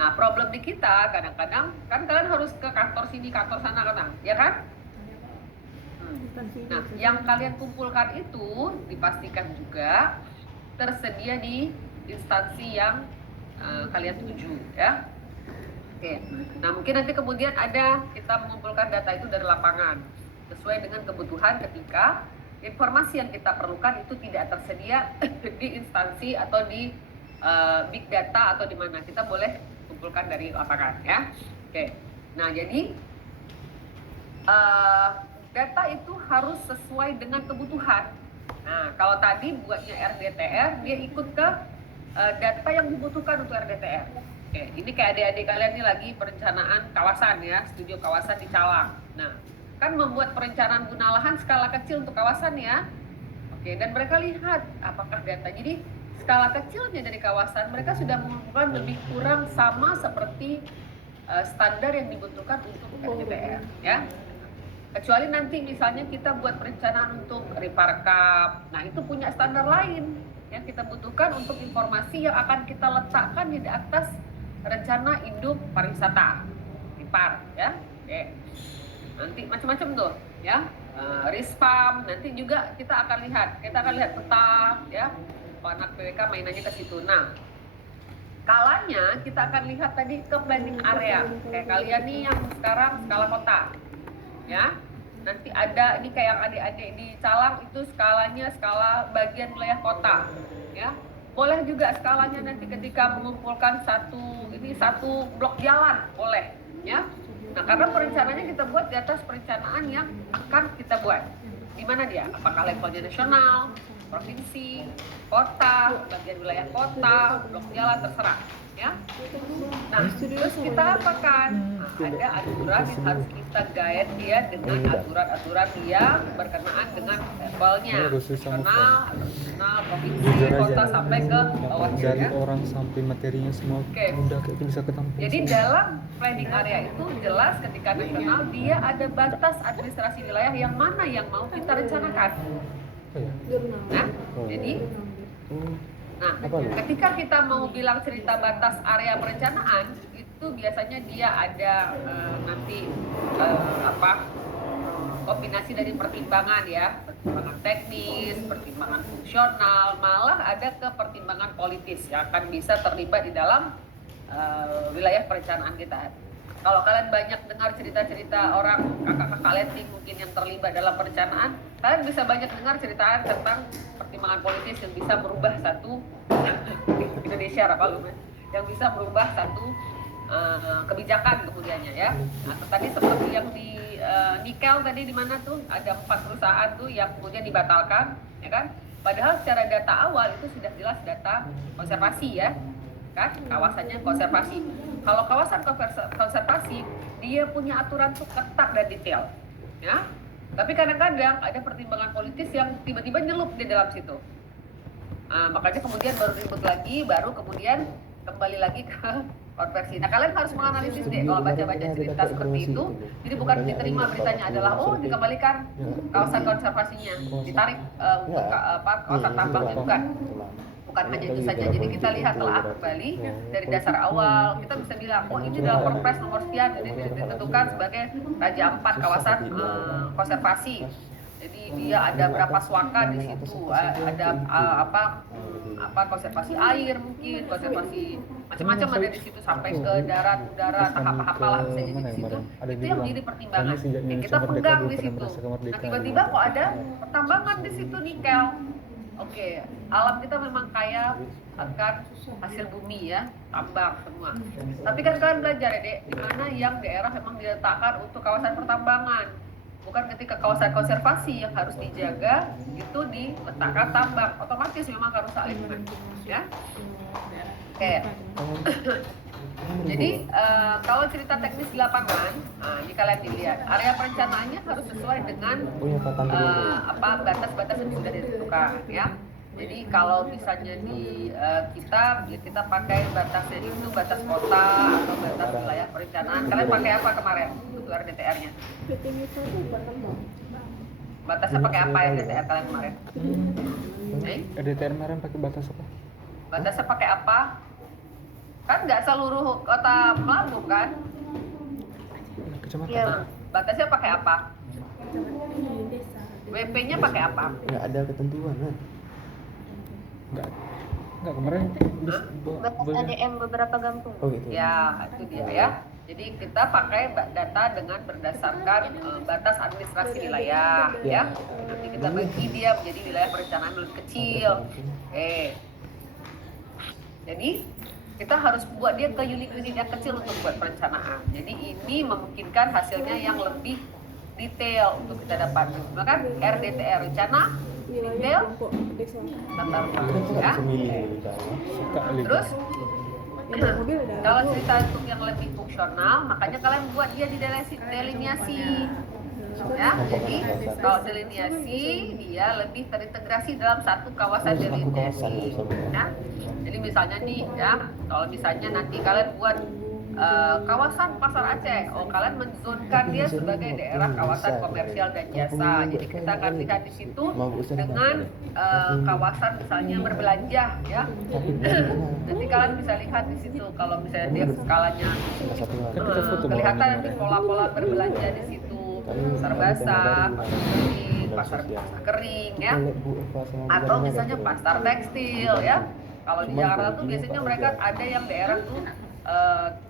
Nah, problem di kita kadang-kadang kan kalian harus ke kantor sini, kantor sana, kadang, ya kan? Nah, yang kalian kumpulkan itu dipastikan juga tersedia di instansi yang kalian tuju, ya. Oke. Nah, mungkin nanti kemudian ada kita mengumpulkan data itu dari lapangan sesuai dengan kebutuhan ketika informasi yang kita perlukan itu tidak tersedia di instansi atau di big data atau di mana, kita boleh kumpulkan dari lapangan, ya. Oke. Nah, jadi data itu harus sesuai dengan kebutuhan. Nah, kalau tadi buatnya RDTR, dia ikut ke data yang dibutuhkan untuk RDTR. Oke, ini kayak adik-adik kalian nih lagi perencanaan kawasan ya, studio kawasan di Calang. Nah, kan membuat perencanaan guna lahan skala kecil untuk kawasan ya. Oke, dan mereka lihat apakah data. Jadi skala kecilnya dari kawasan mereka sudah mengumpulkan lebih kurang sama seperti standar yang dibutuhkan untuk RDTR ya. Kecuali nanti misalnya kita buat perencanaan untuk Riparkap, nah itu punya standar lain yang kita butuhkan untuk informasi yang akan kita letakkan di atas rencana induk pariwisata Ripar, ya. Oke. Nanti macam-macam tuh, ya. Rispam, nanti juga kita akan lihat peta, ya. Anak PWK mainannya ke situ. Nah, skalanya kita akan lihat tadi ke planning area. Kayak kalian nih yang sekarang skala kota, ya. Nanti ada ini kayak yang adik-adik di Calang itu skalanya skala bagian wilayah kota, ya. Boleh juga skalanya nanti ketika mengumpulkan satu blok jalan, boleh, ya. Nah, karena perencanaannya kita buat di atas perencanaan yang akan kita buat. Di mana dia? Apakah levelnya nasional, provinsi, kota, bagian wilayah kota, blok jalan, terserah, ya. Nah, terus kita apakan? Nah, ada aturan yang harus kita guide dia dengan aturan-aturan yang berkenaan dengan levelnya nasional, provinsi, kota sampai ke bawahnya. Dari orang sampai materinya semua udah kayak itu bisa ketampung. Jadi dalam planning area itu jelas ketika nasional dia ada batas administrasi wilayah yang mana yang mau kita rencanakan. Nah, jadi ketika kita mau bilang cerita batas area perencanaan itu biasanya dia ada nanti kombinasi dari pertimbangan ya, pertimbangan teknis, pertimbangan fungsional, malah ada ke pertimbangan politis yang akan bisa terlibat di dalam wilayah perencanaan kita. Kalau kalian banyak dengar cerita-cerita orang kakak-kakak letting mungkin yang terlibat dalam perencanaan, kalian bisa banyak dengar ceritaan tentang pertimbangan politis yang bisa merubah satu Indonesia yang bisa merubah satu kebijakan kemudiannya ya. Nah, tadi seperti yang di nikel tadi di mana tuh ada 4 perusahaan tuh yang kemudian dibatalkan, ya kan? Padahal secara data awal itu sudah jelas data konservasi ya, kan? Kawasannya konservasi. Kalau kawasan konservasi dia punya aturan tuh ketat dan detail, ya. Tapi kadang-kadang ada pertimbangan politis yang tiba-tiba nyelup di dalam situ. Makanya kemudian baru ribut lagi, baru kemudian kembali lagi ke konversi. Nah, kalian harus menganalisis deh kalau baca-baca cerita seperti itu. Jadi bukan diterima beritanya adalah dikembalikan kawasan konservasinya, ditarik untuk kawasan tambangnya, bukan hanya itu saja. Jadi kita lihat telah kembali dari dasar awal, kita bisa bilang, ini dalam Perpres nomor sekian, jadi ditentukan sebagai Raja 4 kawasan konservasi. Jadi dia ada berapa swaka di situ, ada konservasi air mungkin, konservasi macam-macam ada di situ sampai ke darat, udara, apa lah bisa jadi di situ. Itu yang menjadi pertimbangan. Kita pegang di situ. Nah, tiba-tiba kok ada pertambangan di situ nikel. Oke, alam kita memang kaya akan hasil bumi ya, tambang semua. Tapi kan kalian belajar ya, Dek, di mana yang daerah memang diletakkan untuk kawasan pertambangan. Bukan ketika kawasan konservasi yang harus dijaga itu diletakkan tambang, otomatis memang akan rusak lingkungan, ya. Oke. Jadi kalau cerita teknis di lapangan, ini kalian dilihat area perencanaannya harus sesuai dengan batas-batas yang sudah ditentukan, ya. Jadi kalau misalnya di kita pakai batasnya itu batas kota atau batas wilayah perencanaan. Kalian pakai apa kemarin untuk RDTR-nya? Batasnya pakai apa RDTR kalian kemarin? RDTR kemarin pakai batas apa? Batasnya pakai apa? Kan nggak seluruh kota Lampung kan? Kecamatan. Iya. Nah, batasnya pakai apa? WP-nya pakai apa? Nggak ada ketentuan kan? Enggak kemarin Batas ADM beberapa kampung. Oh gitu. Ya, itu dia ya. Jadi kita pakai data dengan berdasarkan batas administrasi wilayah ya. Nanti kita bagi dia menjadi wilayah perencanaan lebih kecil. Jadi kita harus buat dia ke unit-unit yang kecil untuk buat perencanaan. Jadi ini memungkinkan hasilnya yang lebih detail untuk kita dapat. Maka RDTR rencana detail tata ruang Kan kok nggak ya. bisa milih gitu kan? sekali. Terus kalau cerita untuk yang lebih fungsional, makanya kalian buat dia di delineasi. Ya, jadi kalau delineasi dia lebih terintegrasi dalam satu kawasan Satu delineasi. kawasan, Ya, jadi misalnya nih, ya, kalau misalnya nanti kalian buat kawasan Pasar Aceh, kalian menzonkan dia sebagai daerah kawasan komersial dan jasa. Jadi kita akan lihat di situ dengan kawasan misalnya berbelanja, ya. Nanti kalian bisa lihat di situ kalau misalnya dia skalanya kelihatan nanti pola-pola berbelanja di situ, pasar basah, pasar kering, pasar kering, ya. Atau misalnya pasar tekstil, ya. Kalau di Jakarta tuh biasanya mereka ada yang daerah tuh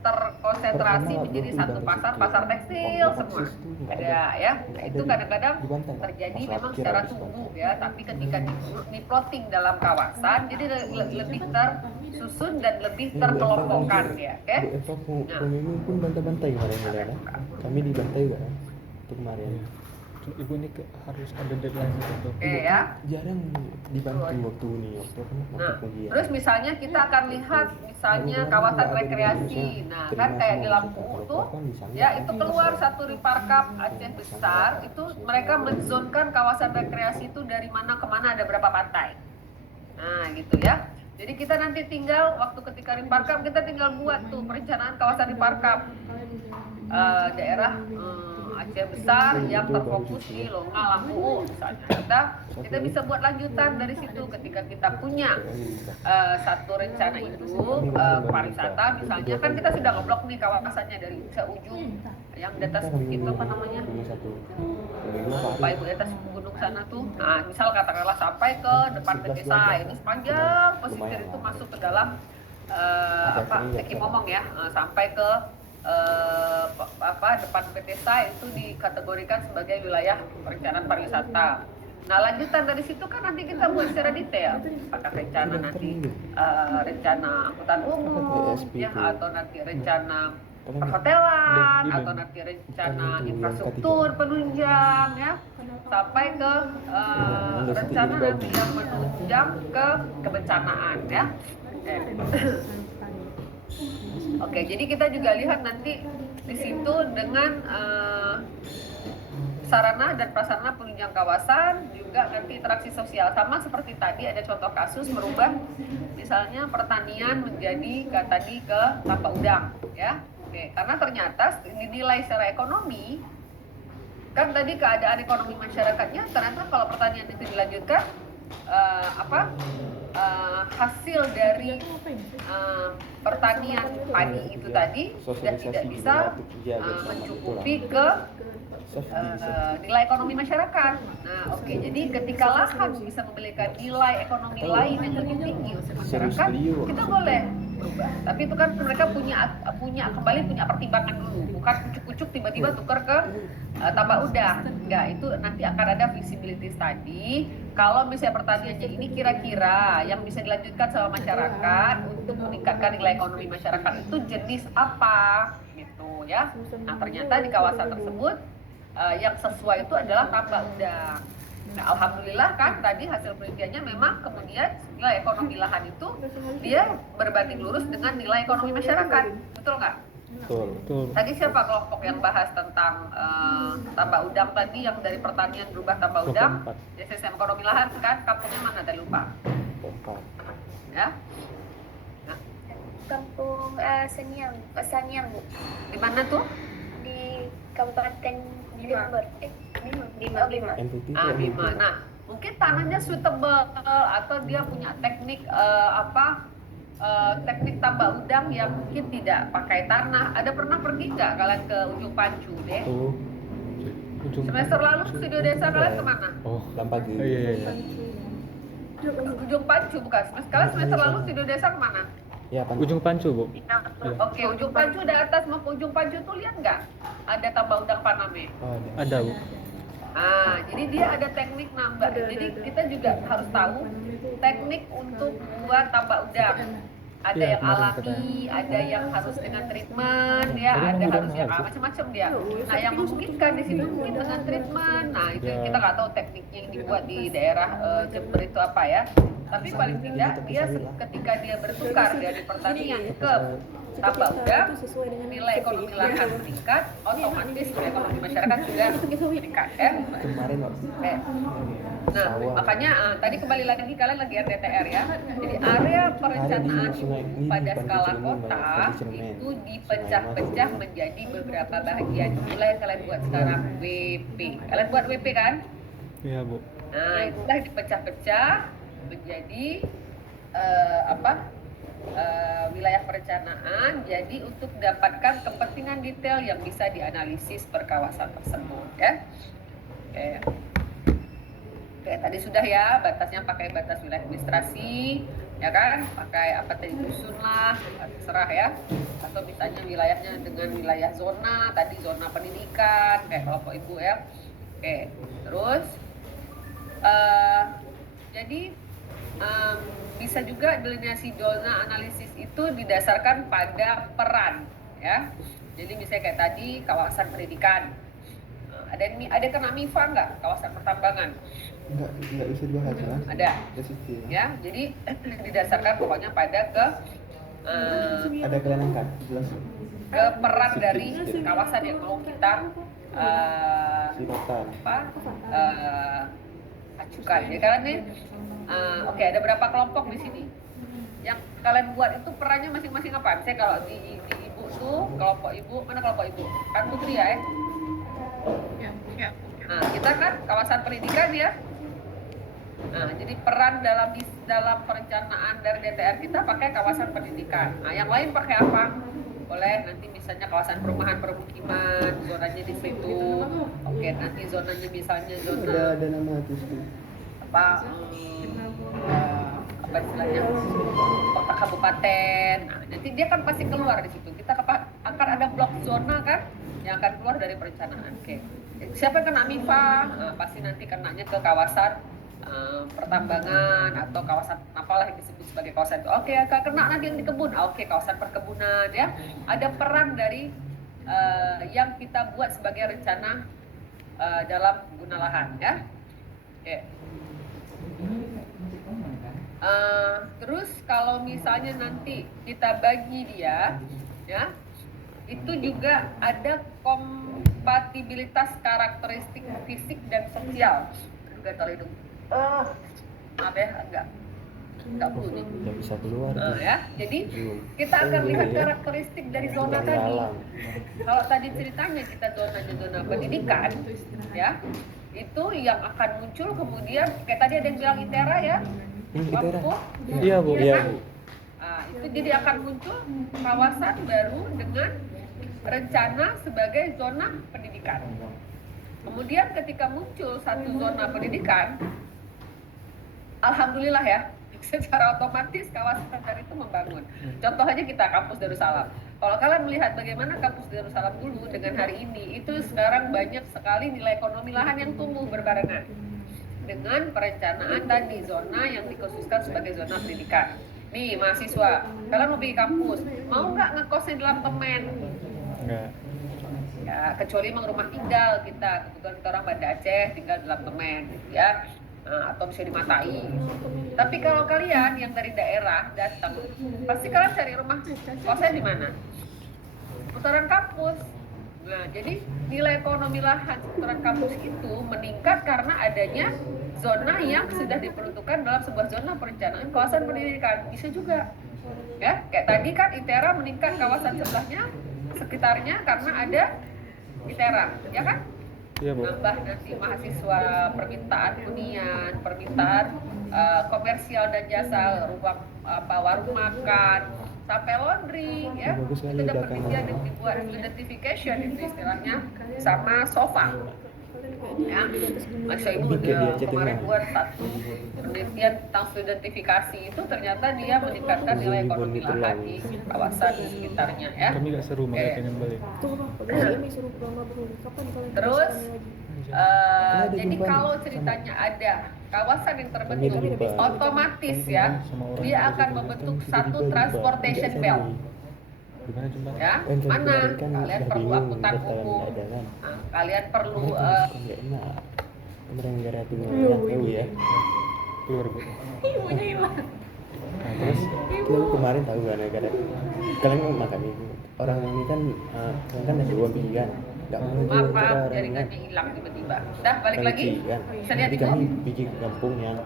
terkonsentrasi menjadi satu pasar tekstil semua ada ya. Nah, itu kadang-kadang terjadi memang secara tunggu ya, tapi ketika di plotting dalam kawasan jadi lebih tersusun dan lebih terkelompokkan ya. Oke. Pemimpin pun bantai-bantai kemarin ya kan? Kami dibantai juga kan? Untuk kemarin. Ibu ini harus ada deadline gitu. Oke ya. Jarang dibantu waktu ini, waktu kan Nah, terus misalnya kita akan lihat misalnya kawasan rekreasi. Nah, kan kayak di Lampung tuh ya itu keluar satu Riparkap Aceh besar, itu mereka menzonkan kawasan rekreasi itu dari mana ke mana, ada berapa pantai. Nah, gitu ya. Jadi kita nanti tinggal waktu ketika Riparkap kita tinggal buat tuh perencanaan kawasan Riparkap. Daerah Aceh besar yang terfokus di Longa Lampung misalnya. Kita bisa buat lanjutan dari situ ketika kita punya satu rencana induk pariwisata misalnya, kan kita sudah ngeblok nih kawasannya dari seujung yang di atas itu apa namanya, lupa itu di atas gunung sana tuh. Nah, misal katakanlah sampai ke depan desa ini sepanjang pesisir itu masuk ke dalam Eki ngomong ya, sampai ke depan desa itu dikategorikan sebagai wilayah perencanaan pariwisata. Nah, lanjutan dari situ kan nanti kita buat secara detail, apakah rencana nanti rencana angkutan umum ya, atau nanti rencana perhotelan, atau nanti rencana infrastruktur penunjang ya, sampai ke rencana nanti yang menunjang ke kebencanaan ya. Oke, jadi kita juga lihat nanti di situ dengan sarana dan prasarana penunjang kawasan, juga nanti interaksi sosial. Sama seperti tadi ada contoh kasus merubah misalnya pertanian menjadi tadi ke tanpa udang ya. Oke, karena ternyata dinilai secara ekonomi kan tadi keadaan ekonomi masyarakatnya ternyata kalau pertanian itu dilanjutkan hasil dari pertanian padi itu tadi sudah tidak bisa mencukupi ke nilai ekonomi masyarakat. Nah, oke, jadi ketika lahan bisa memberikan nilai ekonomi lain yang lebih tinggi untuk masyarakat, kita boleh berubah. Tapi itu kan mereka punya pertimbangan dulu, bukan kucuk-kucuk tiba-tiba tukar ke tambah udang. Enggak, itu nanti akan ada visibility study. Kalau misalnya pertaniannya ini kira-kira yang bisa dilanjutkan sama masyarakat untuk meningkatkan nilai ekonomi masyarakat itu jenis apa gitu ya. Nah, ternyata di kawasan tersebut yang sesuai itu adalah tambak udang. Nah, alhamdulillah kan tadi hasil penelitiannya memang kemudian nilai ekonomi lahan itu dia berbanding lurus dengan nilai ekonomi masyarakat, betul nggak? Betul. Tadi siapa kelompok yang bahas tentang tambak udang tadi yang dari pertanian berubah tambak udang? Ya, sistem ekonomi lahan kan, kampungnya mana tadi lupa? Ya? Nah, Kampung Seniang, Saniang Bu. di mana tuh? Di Kabupaten Jember. Bima. Bima. Nah, mungkin tanahnya suitable atau dia punya teknik teknik tambak udang yang mungkin tidak pakai tanah. Ada pernah pergi nggak kalian ke Ujung Pancu deh? Tuh. Ujung Semester lalu studio desa kalian kemana? Oh, Lampagi. Oh iya. Ujung Pancu bukan? Kalian semester lalu studio desa kemana? Ya, Pan. Ujung Pancu, Bu. Oke, Ujung Pancu dari atas mau ke Ujung Pancu tuh lihat nggak? Ada tambak udang Paname. Oh, Ada, Bu. Jadi dia ada teknik nambah. Jadi kita juga harus tahu teknik untuk buat tambak udang. Ada Iya, yang kemarin alami, ada yang harus dengan treatment, ya, Tadi ada emang harus udah yang mahal, macam-macam dia. Nah, yang memungkinkan di situ mungkin dengan treatment. Nah, itu Ya. kita nggak tahu tekniknya yang dibuat di daerah Jember itu apa ya. Tapi paling tidak dia ketika dia bertukar dari pertanian ke tambak udang, nilai ekonomi lahan meningkat, otomatis nilai ekonomi masyarakat juga meningkat, ya. Kemarin waktu Nah, makanya tadi kembali lagi kalian lagi RDTR ya. Jadi area perencanaan pada skala kota itu dipecah-pecah menjadi beberapa bagian. Itulah yang kalian buat sekarang WP. Kalian buat WP kan? Iya, Bu. Nah, itulah dipecah-pecah menjadi wilayah perencanaan. Jadi untuk mendapatkan kepentingan detail yang bisa dianalisis per kawasan tersebut, ya. Oke, tadi sudah ya, batasnya pakai batas wilayah administrasi, ya kan? Pakai apa tadi, dusun lah, terserah ya. Atau misalnya wilayahnya dengan wilayah zona, tadi zona pendidikan, kayak kelompok ibu ya. Oke, terus jadi bisa juga delineasi zona analisis itu didasarkan pada peran, ya. Jadi misalnya kayak tadi kawasan pendidikan. Ada kena MIFA nggak kawasan pertambangan? Enggak bisa dibahas, Mas. Ada. Sistem. Ya, jadi didasarkan pokoknya pada Ada kalian angkat, jelas. ke peran dari kawasan yang mau kita Silakan. ajukan. Jadi kalian nih, oke, ada berapa kelompok di sini? Yang kalian buat itu perannya masing-masing apa? Misalnya kalau di ibu tuh kelompok ibu, mana kelompok ibu? Kan Putri ya? Nah, kita kan kawasan pendidikan ya. Nah, jadi peran dalam perencanaan dari DTR kita pakai kawasan pendidikan. Nah, yang lain pakai apa? Boleh nanti misalnya kawasan perumahan permukiman, zonanya di situ. Oke, nanti zonanya misalnya zona Ada nama itu sih. apa istilahnya, kota kabupaten. Nah, nanti dia kan pasti keluar di situ. Kita akan ada blok zona kan yang akan keluar dari perencanaan. Oke. Siapa yang kena MIFA? Nah, pasti nanti kenanya ke kawasan pertambangan atau kawasan apalah yang disebut sebagai kawasan itu. Oke, kena nanti yang di kebun. Oke, kawasan perkebunan ya. Ada peran dari yang kita buat sebagai rencana dalam guna lahan ya. Oke. Terus kalau misalnya nanti kita bagi dia ya, itu juga ada kompatibilitas karakteristik fisik dan sosial. Juga tol hidung. Maaf ya, enggak perlu nih. Nggak bisa keluar. Ya, jadi kita akan lihat karakteristik dari zona tadi. Kalau tadi ceritanya kita zona pendidikan, ya, itu yang akan muncul kemudian kayak tadi ada yang bilang ITERA ya. ITERA. Iya, Bu. Iya, Kan? Bu. Nah, itu jadi akan muncul kawasan baru dengan rencana sebagai zona pendidikan. Kemudian ketika muncul satu zona pendidikan, alhamdulillah ya, secara otomatis kawasan dari itu membangun. Contoh aja kita kampus Darussalam. Kalau kalian melihat bagaimana kampus Darussalam dulu dengan hari ini, itu sekarang banyak sekali nilai ekonomi lahan yang tumbuh berbarengan dengan perencanaan tadi zona yang dikhususkan sebagai zona pendidikan. Nih mahasiswa, kalian mau pergi kampus, mau nggak ngekosnya dalam temen? Enggak. Ya, kecuali emang rumah tinggal kita, kebetulan kita orang Banda Aceh tinggal dalam temen, gitu ya. Nah, atau bisa dimatai. Tapi kalau kalian yang dari daerah datang, pasti kalian cari rumah kosnya di mana? Seputaran kampus. Nah, jadi nilai ekonomi lahan seputaran kampus itu meningkat karena adanya zona yang sudah diperuntukkan dalam sebuah zona perencanaan kawasan pendidikan. Bisa juga. Ya, kayak tadi kan ITERA meningkat kawasan sebelahnya, sekitarnya karena ada ITERA, ya kan? Iya, Bu. Nambah nanti mahasiswa, permintaan hunian, permintaan komersial dan jasa, ruang warung makan, sampai laundry, ya. Bagus sekali Itu dapat belakangan. dibuat identification itu istilahnya sama sofa. Ya, Masya Ibu Bikin dia chatting kemarin lah. buat satu penelitian tentang identifikasi itu ternyata dia meningkatkan nilai ekonomi lahan di kawasan di sekitarnya, ya. Kami gak seru makanya Oke. pengen balik. Terus ada jadi jumpa kalau nih ceritanya ada kawasan yang Kami terbentuk, lupa. otomatis ya Sama orang dia yang akan ada membentuk Kan satu tiba-tiba transportation lupa. belt, Gimana jumpa? ya. Kan Mana kemarin kan kalian udah perlu bingung angkutan daftar umum, ada kan. nah, kalian perlu Kemarin kan nggak enak. Kemarin negara timur tahu ya. Keluar bu. Nah, terus Lu kemarin tahu kan negara kalian kan makan itu orang ini kan kan ada dua pilihan nggak mau jual maaf ke orang kan jaringannya hilang tiba-tiba. Dah balik kan lagi, kan bisa lihat jadi itu. kami pergi ke kampung yang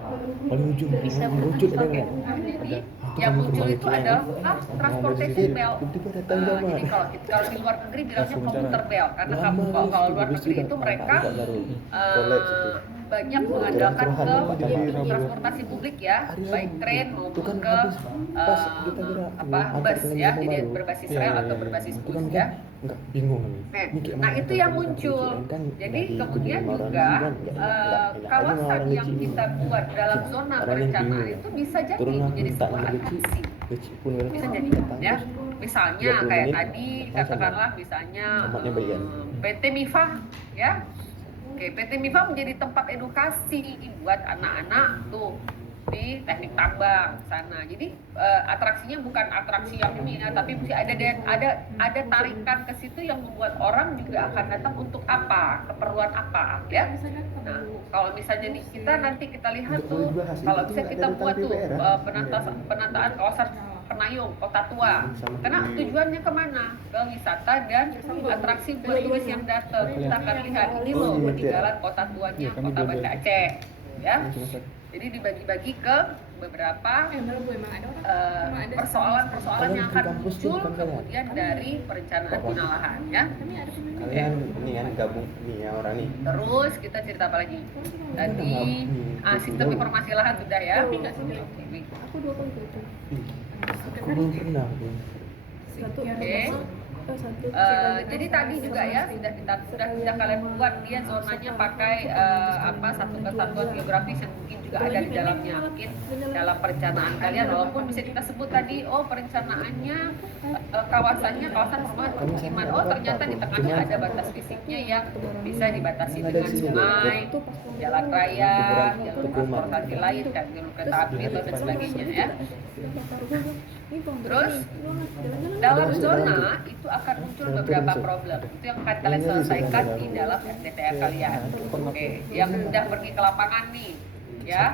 paling ujung yang lucu ada Oke, kan jadi Itu yang kami muncul kembali itu ke yang adalah sedikit, transportation belt. tiba-tiba datang Nah, zaman jadi kalau di luar negeri bilangnya Langsung commuter bicara. belt karena Lama kalau luar habis negeri udah itu mereka tampak baru collapse itu banyak mengandalkan ke Curhat-curhat jadi transportasi publik ya, Hari-hari. baik tren Itu maupun kan ke habis pas kita gerak bus dengan ya, rumah jadi baru. berbasis Iya, rel iya, atau iya. berbasis itu bus kan ya. nggak bingung kan Nah, kayak nah mana itu kan yang kita muncul. kecil, kan Jadi nggak kemudian diikuti sama orang juga sini kan, nggak enak aja sama kawasan orang yang kecil. kita buat dalam zona Orang yang perencanaan bingung. itu bisa jadi Turun lah, menjadi minta sebuah yang kecil. atraksi. Kecil pun kan Bisa jadi datang ya. terus. Misalnya 20 kayak menit, tadi langsung. katakanlah misalnya Tamatnya bagian. PT MIFA ya. Oke, PT MIFA menjadi tempat edukasi buat anak-anak tuh di teknik tambang sana. Jadi atraksinya bukan atraksi yang ini ya, tapi mesti ada tarikan ke situ yang membuat orang juga akan datang untuk apa, keperluan apa ya. Nah, kalau misalnya di kita nanti kita lihat Nggak tuh, boleh dibahas, kalau itu bisa nggak kita ada buat tentang tuh PPR, ya? penataan kawasan Penayung, Kota Tua. Sama Karena di- tujuannya kemana? Ke wisata dan atraksi buat turis yang datang. Kita akan lihat ini loh Oh, iya, peninggalan Kota Tuanya, Iya, kami Kota dua-dua Banda itu. Aceh. Ya. Cuma satu. Jadi dibagi-bagi ke beberapa persoalan-persoalan yang akan Kampus tuh muncul bukan kalian. kemudian dari perencanaan guna lahan ya. Kalian nih kan gabung nih ya orang nih. Terus kita cerita apa lagi? Tadi sistem informasi lahan sudah ya. Oke. Aku belum pernah. Bun. Jadi tadi juga ya sudah kalian buat dia zonanya pakai satu kesatuan geografis yang mungkin juga ada di dalamnya, mungkin dalam perencanaan kalian walaupun bisa kita sebut tadi perencanaannya kawasan pemukiman, ternyata di tengahnya ada batas fisiknya yang bisa dibatasi dengan sungai, jalan raya, jalur transportasi lain dan jalur kereta api dan sebagainya ya. Terus dalam zona itu akan muncul beberapa problem. Itu yang akan kalian selesaikan di dalam SDTR kalian. Oke, yang udah pergi ke lapangan nih, ya.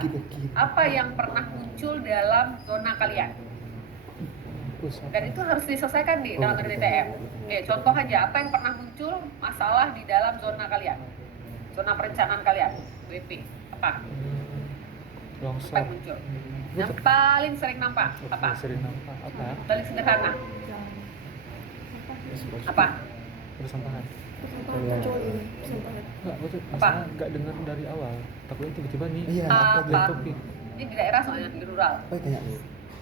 Apa yang pernah muncul dalam zona kalian? Dan itu harus diselesaikan di dalam SDTR. Oke, contoh aja apa yang pernah muncul masalah di dalam zona kalian, zona perencanaan kalian, WP. Apa? Apa Longsor. yang muncul? Yang paling sering nampak apa? Sering nampak apa? Paling sederhana apa? Persampahan. Enggak, betul. Apa? Masalah enggak dengar dari awal. Takutnya tiba-tiba nih Iya, Apa? jadi topik Ini di daerah soalnya di rural. Apa yang tanya nih?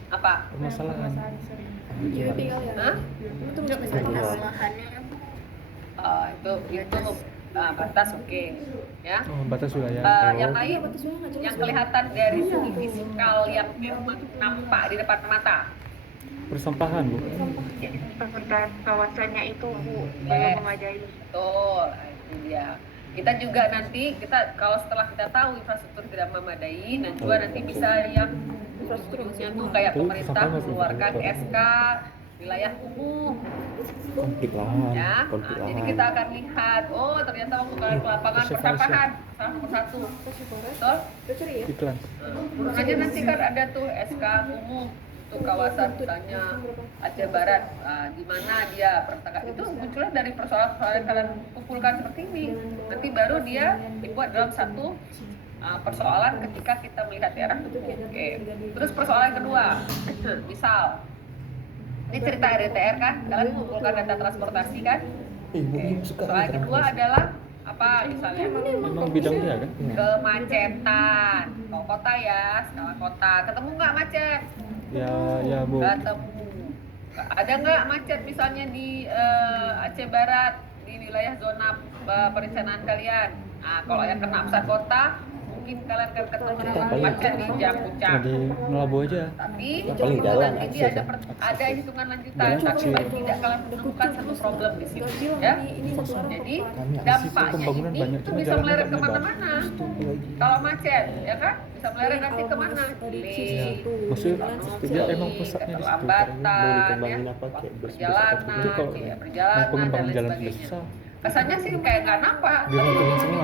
Apa? permasalahan. Hah? Itu batas oke. Ya. Oh, batas wilayah. Yang lain yang kelihatan dari segi fisikal yang memang nampak di depan mata. Persampahan, Bu. Pemerintahan kawasannya itu Bu Yes. belum memadai. Betul, nah, itu dia. Kita juga nanti kalau setelah kita tahu infrastruktur tidak memadai, dan juga nanti bisa yang ujung-ujungnya tuh kayak pemerintah mengeluarkan SK wilayah umum Konflik lahan, ya. konflik Nah, jadi lahan. kita akan lihat, ternyata waktu kalian ke lapangan Konservasi. persampahan salah nomor satu, betul? Iklan. Makanya nanti kan ada tuh SK umum untuk kawasan misalnya Aceh Barat, di mana dia pertengah itu munculnya dari persoalan-persoalan yang kalian kumpulkan seperti ini. Nanti baru dia dibuat dalam satu persoalan ketika kita melihat daerah. Oke. Terus persoalan kedua, misal ini cerita RDTR kan, kalian mengumpulkan data transportasi kan? Oke. Suka Persoalan kedua adalah apa misalnya? Memang bidang dia kan? Kemacetan. Kalau kota ya, skala kota. Ketemu nggak macet? Ya Bu. Ketemu. Ada nggak macet misalnya di Aceh Barat, di wilayah zona perencanaan kalian? Nah, kalau yang kena pusat kota, mungkin kalian akan ketemu macet di jam puncak. Cuma di Melabu aja. Tapi paling jalan nanti akses, ada hitungan lanjutan, Jalan tapi kecil. paling tidak kalian menemukan satu problem di sini, ya. Jadi Situ dampaknya pembangunan ini banyak, itu cuma bisa jalannya meleret nggak lebar. kemana-mana. Kalau macet, ya kan, bisa meleret nanti kemana? Ya, maksudnya dia emang pusatnya di situ. Mau Keterlambatan, ya, dikembangin apa kayak bus perjalanan, Itu kalau ya, mau perjalanan dan pengembangan lain jalan sebagainya. besar. Kesannya sih kayak nggak nampak, Dia tapi ngomongin semua.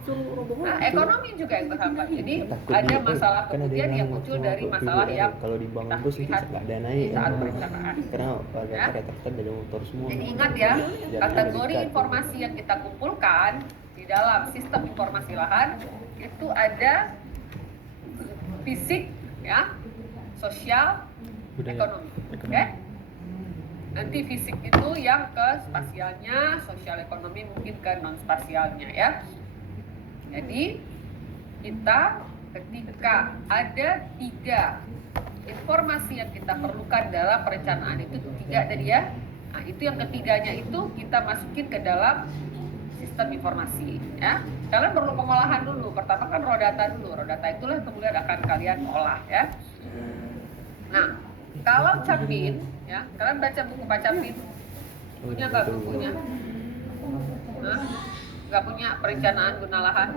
ekonominya, nah, ekonomi juga yang berhambat. Jadi ada masalah kan ada kemudian yang bilang muncul waktu dari masalah BBM, yang kalau dibangun kita bus itu lihat nggak ada naik saat perencanaan. karena warga Ya. kereta dari motor semua. Jadi ingat ya, Jangan kategori dekat. informasi yang kita kumpulkan di dalam sistem informasi lahan itu ada fisik, ya, sosial, Budaya. ekonomi. Oke? Nanti fisik itu yang ke spasialnya, sosial ekonomi mungkin ke non spasialnya, ya. Jadi kita ketika ada 3 informasi yang kita perlukan dalam perencanaan itu 3 tadi ya. Nah, itu yang ketiganya itu kita masukin ke dalam sistem informasi, ya. Kalian perlu pengolahan dulu. Pertama kan raw data dulu. Raw data itulah kemudian akan kalian olah, ya. Nah, kalau Capin, ya, kalian baca buku Pak Capin, punya nggak bukunya? Hah? Nggak punya perencanaan guna lahan?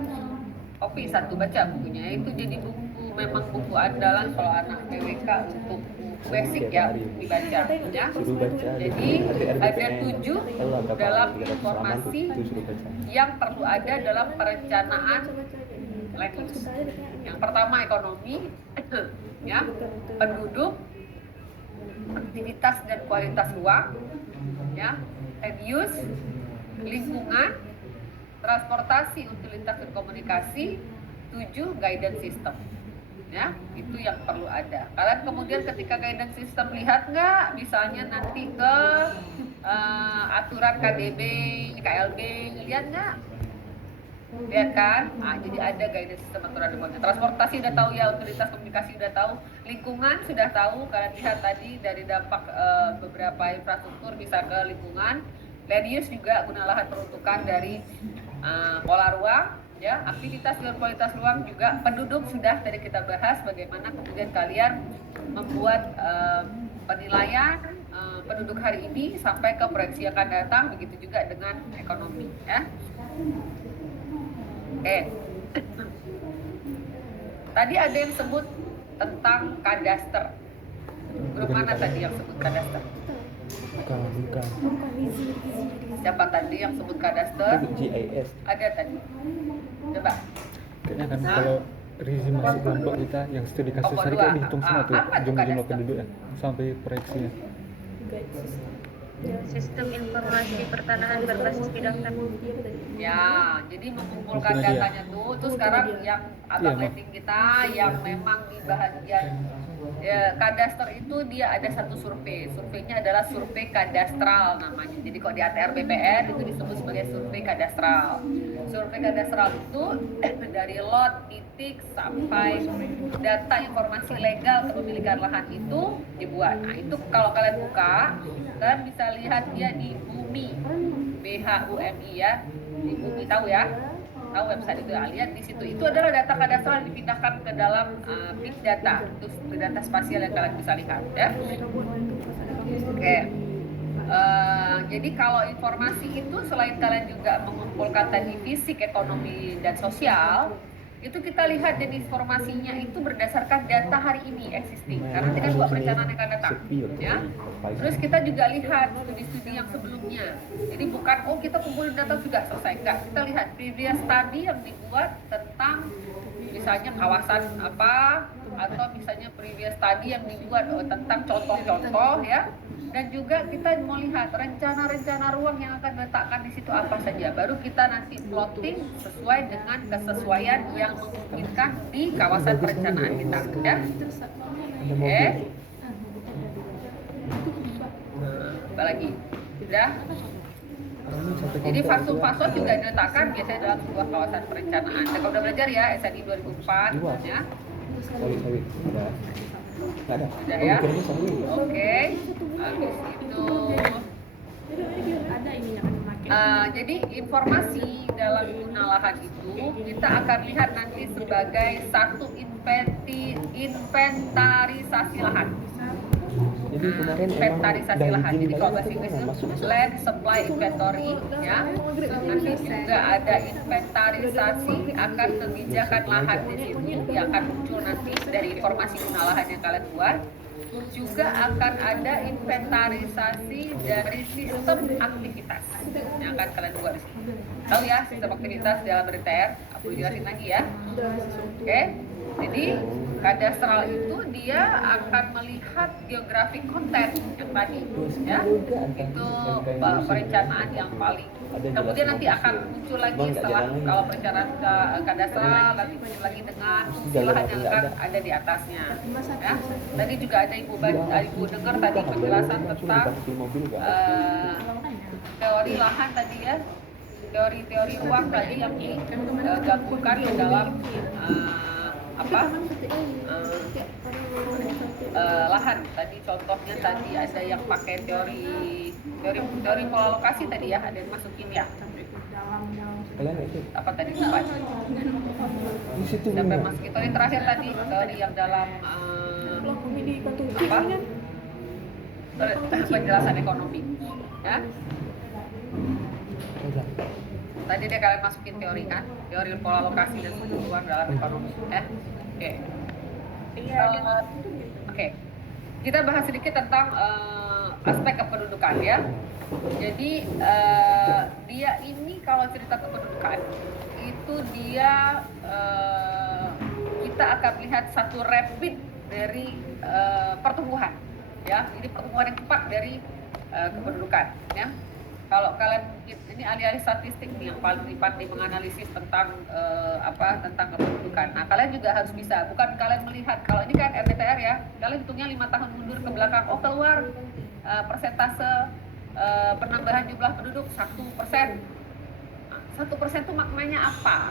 Kopi satu baca bukunya. Itu jadi buku, memang buku andalan kalau anak PWK untuk basic ya dibaca, ya. Suruh baca. Jadi ada 7 dalam informasi yang perlu ada dalam perencanaan land use. Yang pertama ekonomi, ya, penduduk, aktivitas dan kualitas ruang, ya, land use, lingkungan, transportasi, utilitas dan komunikasi, 7 guidance system. Ya, itu yang perlu ada. Kalian kemudian ketika guidance system lihat nggak, misalnya nanti ke aturan KDB, KLB, lihat nggak? Lihat kan? Nah, jadi ada guidance system aturan lingkungan. Transportasi udah tahu ya, utilitas komunikasi udah tahu, lingkungan sudah tahu. Kalian lihat tadi dari dampak beberapa infrastruktur bisa ke lingkungan. Land use juga guna lahan peruntukan dari pola ruang, ya. Aktivitas dan kualitas ruang juga. Penduduk sudah tadi kita bahas bagaimana kemudian kalian membuat penilaian penduduk hari ini sampai ke proyeksi akan datang, begitu juga dengan ekonomi, ya. Oke. Tadi ada yang sebut tentang kadaster. Grup mana tadi yang sebut kadaster? Bukan. Siapa tadi yang sebut kadaster? Itu GIS. Ada tadi. Coba. Kayaknya kan Nah. kalau Rizi masuk kelompok kita yang studi kasus hari kayak dihitung semua tuh Apa tuh jumlah kadaster? penduduknya sampai proyeksinya. Sistem informasi pertanahan berbasis bidang tanah. Ya, jadi mengumpulkan Mungkin aja. datanya tuh sekarang yang abang Iya, rating kita yang memang di bahagian ya, kadaster itu dia ada satu survei. Surveinya adalah survei kadastral namanya. Jadi kok di ATR BPN itu disebut sebagai survei kadastral. Survei kadastral itu dari lot, titik sampai data informasi legal kepemilikan lahan itu dibuat. Nah, itu kalau kalian buka, kalian bisa lihat dia di Bumi, BHUMI ya, di Bumi, tahu ya, tahu website itu ya, lihat di situ. Itu adalah data kadastral yang dipindahkan ke dalam big data, itu data spasial yang kalian bisa lihat ya. Oke. Jadi kalau informasi itu selain kalian juga mengumpulkan tadi fisik, ekonomi, dan sosial, itu kita lihat jadi informasinya itu berdasarkan data hari ini existing, karena kita buat perencanaan yang akan datang, ya. Terus kita juga lihat studi-studi yang sebelumnya. Jadi bukan kita kumpulin data sudah selesai, enggak. Kita lihat previous study yang dibuat tentang misalnya kawasan apa, atau misalnya previous study yang dibuat tentang contoh-contoh ya. Dan juga kita mau lihat rencana-rencana ruang yang akan diletakkan di situ apa saja. Baru kita nanti plotting sesuai dengan kesesuaian yang memungkinkan di kawasan perencanaan kita, ya. Oke. Apa lagi? Sudah. Jadi fasum-fasum juga diletakkan biasanya dalam sebuah kawasan perencanaan. Kita udah belajar ya, SNI 2004, ya. Sawit. Ya. Nggak ada. Sudah Oh, ya? mikirnya sama ini. Oke, habis itu jadi informasi dalam guna lahan itu kita akan lihat nanti sebagai satu inventarisasi lahan. Jadi kemarin emang Inventarisasi udah lahan. izin Jadi kalau banget bahasa tuh, Inggris masuk. land supply inventory, ya. Nanti juga ada inventarisasi akan kebijakan lahan di sini yang akan muncul nanti dari informasi guna lahan yang kalian buat. Juga akan ada inventarisasi dari sistem aktivitas yang akan kalian buat di sini. Tahu ya sistem aktivitas dalam RTR? Aku jelasin lagi ya. Oke. Jadi kadastral itu dia akan melihat geographic content yang tadi, ya. Itu perencanaan yang paling. Kemudian nanti akan muncul lagi setelah kalau perencanaan kadastral nanti muncul lagi dengan fungsi lahan yang akan ada di atasnya. Ya. Tadi juga ada ibu dengar tadi penjelasan tentang teori lahan tadi ya, teori ruang tadi yang digabungkan ke dalam lahan. Tadi contohnya tadi ada yang pakai teori pola lokasi tadi ya, ada yang masukin ya. Kalian itu Apa tadi lupa? di situ Sampai masukin teori terakhir tadi, teori yang dalam penjelasan ekonomi, ya. Tadi dia kalian masukin teori kan, teori pola lokasi dan sudut ruang dalam ekonomi, ya. Oke. Oke. Kita bahas sedikit tentang aspek kependudukan ya. Jadi dia ini kalau cerita kependudukan itu dia kita akan lihat satu rapid dari pertumbuhan ya. Ini pertumbuhan yang cepat dari kependudukan ya. Kalau kalian ini ahli-ahli statistik nih yang paling pandai menganalisis tentang tentang kependudukan. Nah, kalian juga harus bisa, bukan kalian melihat kalau ini kan RDTR ya, kalian hitungnya 5 tahun mundur ke belakang, oh keluar persentase penambahan jumlah penduduk 1%. 1% itu maknanya apa?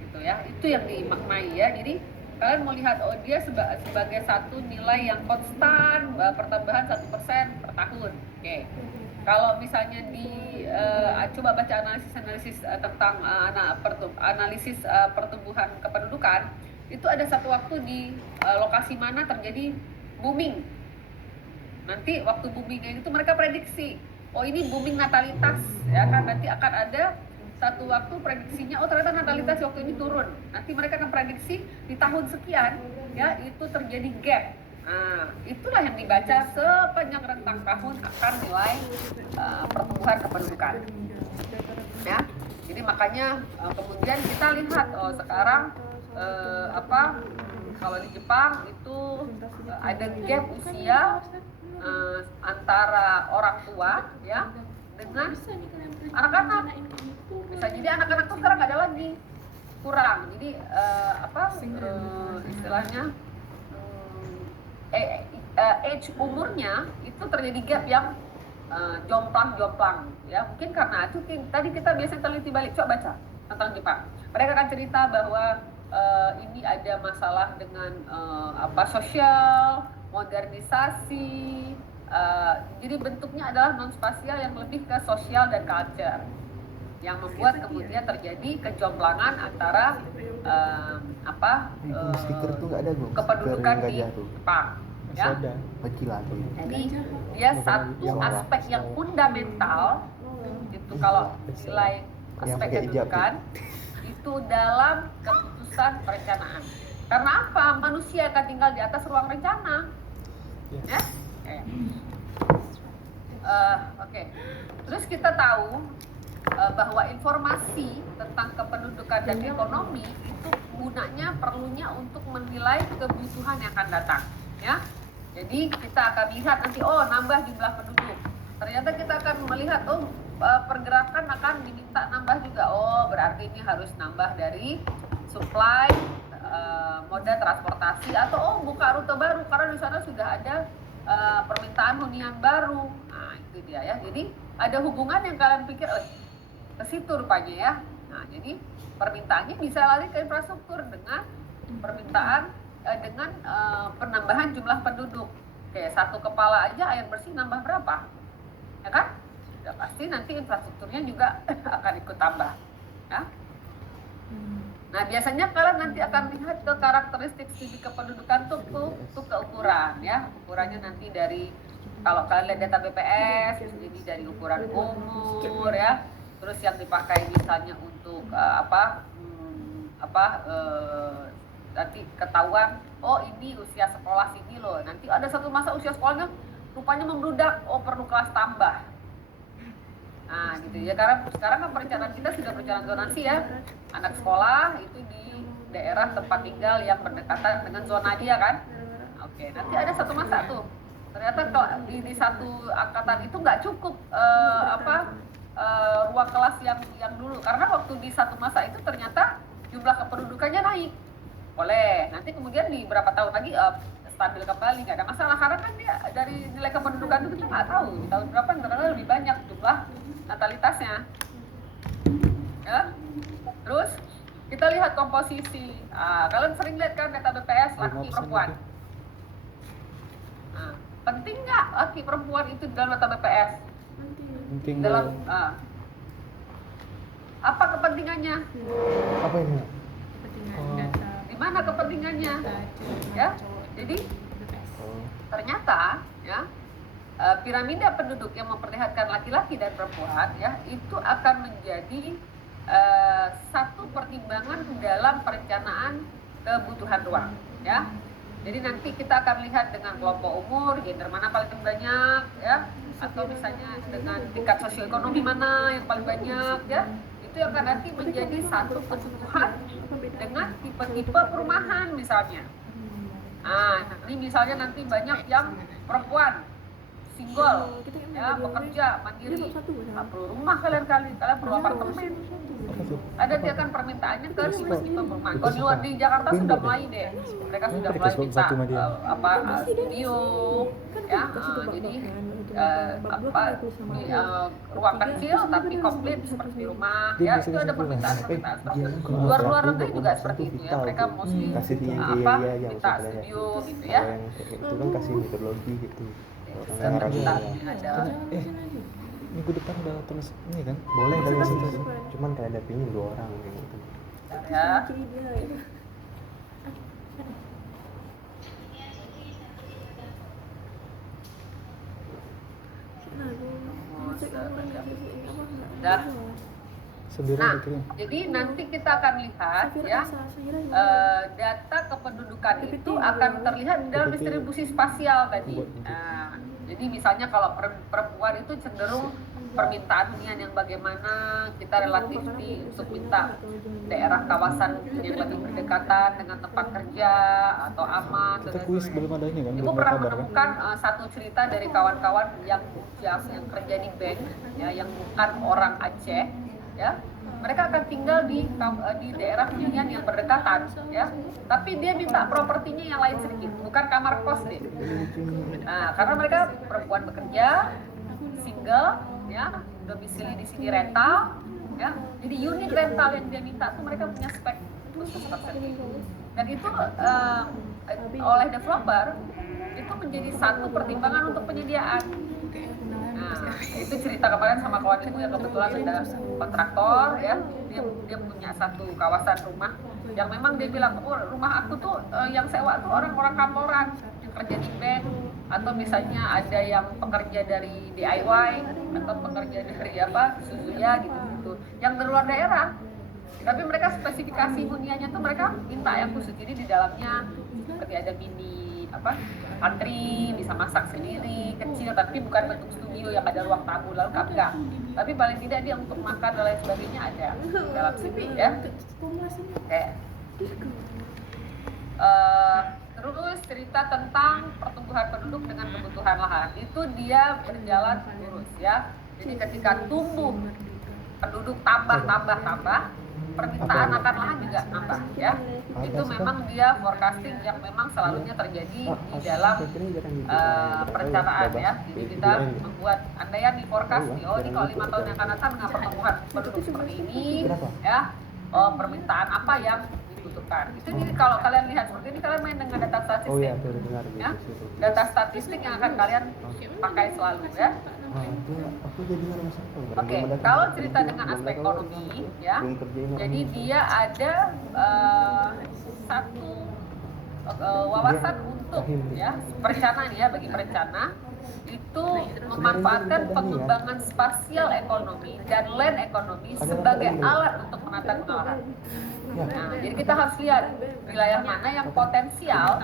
Gitu ya, itu yang dimaknai ya. Jadi kalian mau lihat oh dia sebagai satu nilai yang konstan, pertambahan 1% per tahun. Oke. Kalau misalnya coba baca analisis tentang analisis pertumbuhan kependudukan, itu ada satu waktu di lokasi mana terjadi booming. Nanti waktu boomingnya itu mereka prediksi, oh ini booming natalitas, ya kan? Nanti akan ada satu waktu prediksinya, oh ternyata natalitas waktu ini turun. Nanti mereka akan prediksi di tahun sekian, ya itu terjadi gap. Nah, itulah yang dibaca sepanjang rentang tahun akan nilai pertumbuhan kependudukan. Ya, jadi makanya kemudian kita lihat oh sekarang kalau di Jepang itu ada gap usia antara orang tua ya dengan anak-anak. Bisa jadi anak-anak tuh sekarang nggak ada lagi, kurang. Jadi istilahnya age umurnya itu terjadi gap yang jomplang ya, mungkin karena itu tadi kita biasanya teliti balik, coba baca tentang Jepang, mereka akan cerita bahwa ini ada masalah dengan sosial modernisasi, jadi bentuknya adalah non spasial yang lebih ke sosial dan culture yang membuat kemudian terjadi kejomplangan antara stiker tuh nggak ada gue, kependudukan di Jepang ya. Jadi dia satu aspek yang fundamental itu kalau nilai aspek kependudukan itu dalam keputusan perencanaan. Karena apa? Manusia akan tinggal di atas ruang rencana. Ya? Oke. Terus kita tahu bahwa informasi tentang kependudukan dan ekonomi itu perlunya untuk menilai kebutuhan yang akan datang, ya. Jadi kita akan lihat nanti nambah jumlah penduduk. Ternyata kita akan melihat pergerakan akan diminta nambah juga. Berarti ini harus nambah dari supply moda transportasi atau buka rute baru karena di sana sudah ada permintaan hunian baru. Nah, itu dia ya. Jadi ada hubungan yang kalian pikir ke situ rupanya ya. Nah, jadi permintaannya bisa lari ke infrastruktur dengan permintaan dengan penambahan jumlah penduduk. Kayak satu kepala aja air bersih nambah berapa? Ya kan? Sudah pasti nanti infrastrukturnya juga akan ikut tambah. Ya. Nah, biasanya kalian nanti akan lihat ke karakteristik studi kependudukan tuh keukuran ya. Ukurannya nanti dari, kalau kalian lihat data BPS, jadi dari ukuran umur ya. Terus yang dipakai misalnya untuk nanti ketahuan, oh ini usia sekolah sini loh. Nanti ada satu masa usia sekolahnya rupanya membludak, oh perlu kelas tambah. Nah gitu ya, karena sekarang kan perencanaan kita sudah perencanaan zonasi ya. Anak sekolah itu di daerah tempat tinggal yang berdekatan dengan zona dia kan. Oke, nanti ada satu masa tuh. Ternyata di satu angkatan itu nggak cukup ruang kelas yang dulu. Karena waktu di satu masa itu ternyata jumlah kependudukannya naik. Boleh, nanti kemudian di berapa tahun lagi stabil kembali, nggak ada masalah. Karena kan dia dari nilai kependudukan itu kita nggak tahu. Di tahun berapa ternyata lebih banyak jumlah natalitasnya. Ya. Terus kita lihat komposisi. Kalian sering lihat kan data BPS laki perempuan. Penting nggak laki perempuan itu dalam data BPS? Penting. Dalam apa kepentingannya? Apa ini? Di mana kepentingannya? Ya, jadi ternyata ya piramida penduduk yang memperlihatkan laki-laki dan perempuan ya itu akan menjadi satu pertimbangan dalam perencanaan kebutuhan ruang ya. Jadi nanti kita akan lihat dengan kelompok umur, gender mana paling banyak ya, atau misalnya dengan tingkat sosioekonomi mana yang paling banyak ya. Itu akan nanti menjadi satu kebutuhan dengan tipe-tipe perumahan misalnya. Ini misalnya nanti banyak yang perempuan single ya, bekerja mandiri, nggak perlu rumah kalian perlu apartemen. Ada dia kan permintaannya ke tipe-tipe perumahan. Kalau di luar di Jakarta sudah mulai deh, mereka sudah mulai minta studio ya, jadi ruang kecil tapi komplit seperti rumah ya, itu ada permintaan. Luar negeri juga seperti itu ya, mereka mostly minta studio gitu ya. Itu kan kasih metodologi gitu. Ada minggu depan udah tulis ini kan? Boleh dari situ, cuman kayak dapilnya 2 orang gitu. Ya. Nah, jadi nanti kita akan lihat ya data kependudukan itu akan terlihat dalam distribusi spasial tadi. Jadi misalnya kalau perempuan itu cenderung permintaan hunian yang bagaimana, kita relatif untuk minta daerah kawasan yang lebih berdekatan dengan tempat kerja atau aman. Kita kuis belum ada ini kan? Ibu pernah menemukan satu cerita dari kawan-kawan yang kerja di bank ya, yang bukan orang Aceh ya. Mereka akan tinggal di daerah hunian yang berdekatan ya, tapi dia minta propertinya yang lain sedikit, bukan kamar kos deh. Nah, karena mereka perempuan bekerja, single ya, domisili di sini rental ya, jadi unit rental yang dia minta tuh mereka punya spek khusus tersendiri, dan itu oleh developer itu menjadi satu pertimbangan untuk penyediaan. Nah, itu cerita kemarin sama kawan ibu yang kebetulan ada kontraktor ya, dia punya satu kawasan rumah yang memang dia bilang, oh rumah aku tuh yang sewa tuh orang-orang kantoran yang kerja di bank, atau misalnya ada yang pekerja dari DIY atau pekerja dari Suzuya gitu, yang dari luar daerah, tapi mereka spesifikasi huniannya tuh mereka minta yang khusus. Jadi di dalamnya seperti ada mini pantry, bisa masak sendiri, kecil, tapi bukan bentuk studio yang ada ruang tamu lengkap, enggak. Tapi paling tidak dia untuk makan dan lain sebagainya ada dalam sini ya. Oke. Terus cerita tentang pertumbuhan penduduk dengan kebutuhan lahan, itu dia berjalan lurus ya. Jadi ketika tumbuh penduduk tambah, permintaan akan lahan juga nambah ya. Itu memang dia forecasting yang memang selalunya terjadi di dalam perencanaan ya. Jadi kita membuat andaian di forecast nih, oh ini kalau 5 tahun yang akan datang dengan pertumbuhan penduduk seperti ini ya, permintaan apa yang dibutuhkan. Itu jadi kalau kalian lihat seperti ini, kalian main dengan data statistik. Oh iya, baru dengar Ya, gitu. data statistik yang akan kalian pakai selalu ya. Itu aku jadi nggak masalah. Oke, kalau cerita dengan aspek ekonomi ya, jadi dia ada satu wawasan untuk ya perencanaan ya, bagi perencana itu memanfaatkan pengembangan spasial ekonomi dan land ekonomi sebagai alat untuk menata guna lahan. Nah, jadi kita harus lihat wilayah mana yang potensial